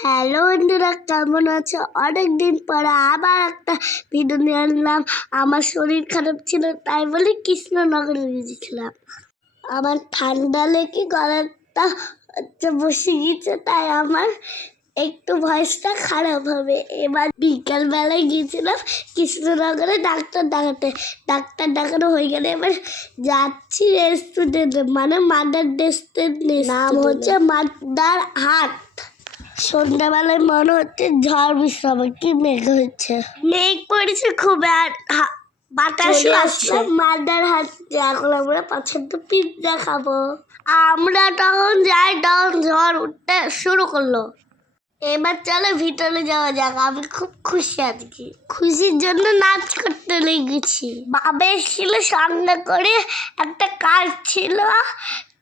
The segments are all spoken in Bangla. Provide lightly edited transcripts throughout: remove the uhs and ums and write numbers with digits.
হ্যালো বন্ধুরা, কেমন আছো? অনেকদিন পরে আবার একটা ভিডিও নিয়ে আনলাম। আমার শরীর খারাপ ছিল, তাই বলে কৃষ্ণনগরে গিয়েছিলাম। আমার ঠান্ডা লেগে গলাটা বসে গিয়েছে, তাই আমার একটু ভয়েসটা খারাপ হবে। এবার বিকালবেলায় গিয়েছিলাম কৃষ্ণনগরে ডাক্তার দেখানো হয়ে গেলে এবার যাচ্ছি রেস্টুরেন্টে, মানে মাদার রেস্টুরেন্ট, নাম হচ্ছে মাদার হাট। সন্ধ্যাবেলায় মনে হচ্ছে ঝড় বৃষ্টি হবে, কি মেঘ হচ্ছে, মেঘ পড়েছে খুব, আর বাতাস আসছে। মাদার হাট, এখন আমরা পছন্দ পিৎজা খাবো। আমরা তখন যাই, তখন ঝড় উঠতে শুরু করলো। এবার চলো ভিতরে যাওয়া যাক। আমি খুব খুশি আজকে, খুশির জন্য নাচ করতে লেগেছি। বাবা এসেছিল সঙ্গে করে, একটা কাজ ছিল,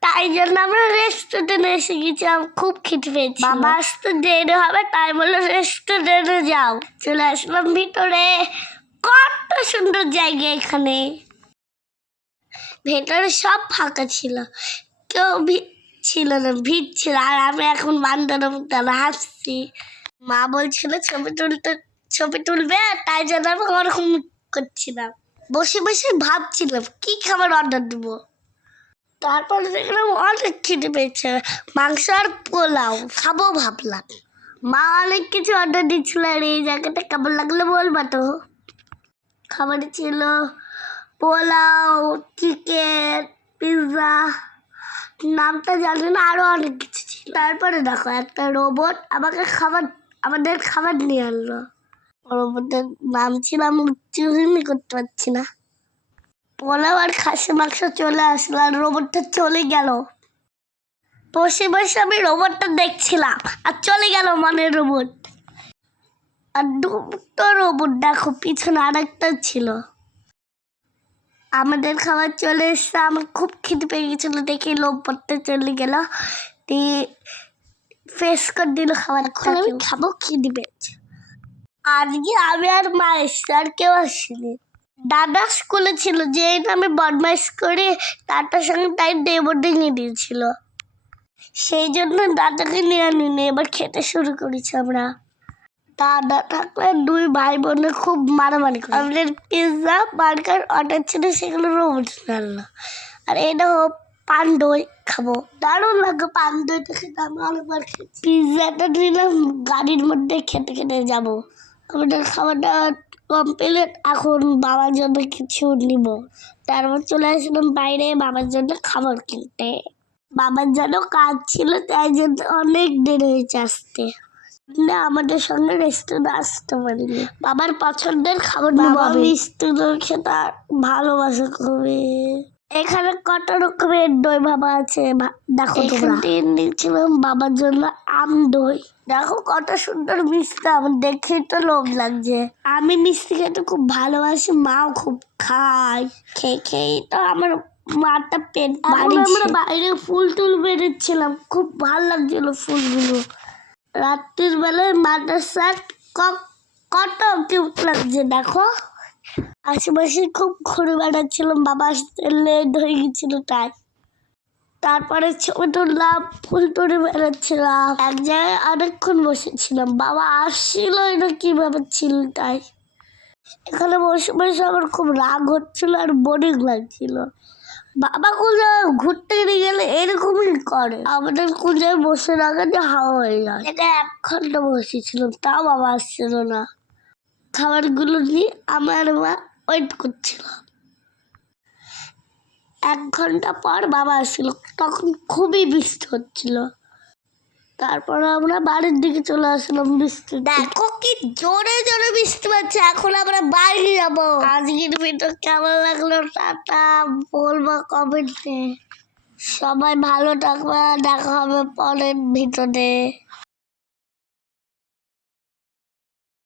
তাই জন্য আমরা রেস্টুরেন্টে এসে গেছি। আমি খুব খিদে পেয়েছি, বাবা আসতে দেরি হবে, তাই বলে রেস্টুরেন্টে যাও। চলে আসলাম ভিতরে। কত সুন্দর জায়গা এখানে, ভেতরে সব ফাঁকা ছিল, কেউ ছিল না, ভিড় ছিল। আর আমি এখন বান্ধব হাসছি। মা বলছিল ছবি তুলবে, তাই জন্য আমি ওরকম করছিলাম। বসে বসে ভাবছিলাম কি খাবার অর্ডার দেবো। তারপরে দেখলাম অনেক খিদে পেয়েছে, মাংস আর পোলাও খাবো ভাবলাম। মা অনেক কিছু অর্ডার দিচ্ছিল। আর এই জায়গাটা কেমন লাগলো বলবা তো? খাবারে ছিল পোলাও, চিকেন, পিৎজা, নামটা জানি না, আরো অনেক কিছু ছিল। তারপরে দেখো একটা রোবট আমাদের খাবার নিয়ে আনলো। রোবটের নাম ছিল, আমি উচ্চারণই করতে পারছি না। পোলাও আর খাসি মাংস চলে আসলো, আর রোবটটা চলে গেল। বসে বসে আমি রোবটটা দেখছিলাম, আর চলে গেল মানে রোবট। আর দুটো রোবট দেখো, পিছনে আরেকটা ছিল। আমাদের খাবার চলে এসছে, আমার খুব খিদে পেয়ে গেছিল, দেখে লোভ পড়তে চলে গেল, দিয়ে ফেস করে দিল খাবার। আমি খাবো, খিদে পেয়েছে। আজকে আমি আর মা এসছে, আর কেউ আসেনি। দাদা স্কুলে ছিল, যে আমি বদমাইশ করে তার সঙ্গে তাই ডেবোর্ডে নিয়ে দিয়েছিল, সেই জন্য দাদাকে নিয়ে আনিনি। এবার খেতে শুরু করেছি আমরা। দাদা থাকলে দুই ভাই বোনে খুব মারামারি করে। আমাদের পিৎজা বার্গার অর্ডার ছিল, সেগুলো রোবট আনলো। আর এটা পান দই খাবো, দারুণ লাগে পান দইটা খেতে। আমি অনেকবার খেয়েছি। পিৎজাটা নিলাম, গাড়ির মধ্যে খেতে খেতে যাবো। আমাদের খাবারটা কমপ্লিট, এখন বাবার জন্য কিছু নিব। তারপর চলে আসলাম বাইরে বাবার জন্য খাবার কিনতে। বাবার জন্য কাজ ছিল, তাই জন্য অনেক দেরি হয়েছে আসতে। না, আমাদের সঙ্গে রেস্টুরেন্টে আসতে পারিনি। বাবার পছন্দের খাবার বাবা রেস্টুরেন্ট খেতে ভালোবাসে খুবই। এখানে কত রকমের দই বাবা আছে, দেখো তোমরা। নিয়েছিলাম বাবার জন্য আম দই। দেখো কত সুন্দর মিষ্টি, আমার দেখে তো লোভ লাগছে। আমি মিষ্টি খেতে খুব ভালোবাসি, মাও খুব খায়। খেয়ে তো আমার মাটা পেট বাড়ি। আমরা বাইরে ফুল টুল বেরোচ্ছিলাম, খুব ভালো লাগছিল ফুলগুলো। রাত্রির বেলায় মাটার শার্ট কত কিউট লাগছে দেখো। আশেপাশে খুব ঘুরে বেড়াচ্ছিলাম, বাবা আসতে লেট হয়ে গেছিল তাই। তারপরে ছবি তুললাম, ফুল তুলে বেড়াচ্ছিলাম, এক জায়গায় অনেকক্ষণ বসেছিলাম। বাবা আসছিল না কিভাবে ছিল তাই। এখানে বসে বসে আমার খুব রাগ হচ্ছিল আর বোরিং লাগছিল। বাবা কোথাও ঘুরতে নিয়ে গেলে এরকমই করে, আমাদের কোথায় বসে রাখা যে হাওয়া হয়ে যায়। এটা 1 ঘন্টা বসেছিলাম, তাও বাবা আসছিল না। খাবারগুলো নিয়ে আমার মা ওয়েট করছিল। 1 ঘন্টা পর বাবা আসছিল, তখন খুবই বৃষ্টি হচ্ছিল। তারপর আমরা বাড়ির দিকে চলে আসলাম। বৃষ্টি দেখো কি জোরে জোরে বৃষ্টি পাচ্ছে। এখন আমরা বাইরে যাবো। আজকের ভিডিও কেমন লাগলো টাটা বলবো কমেন্টে। সবাই ভালো থাকবে, দেখা হবে পরের ভিডিওতে।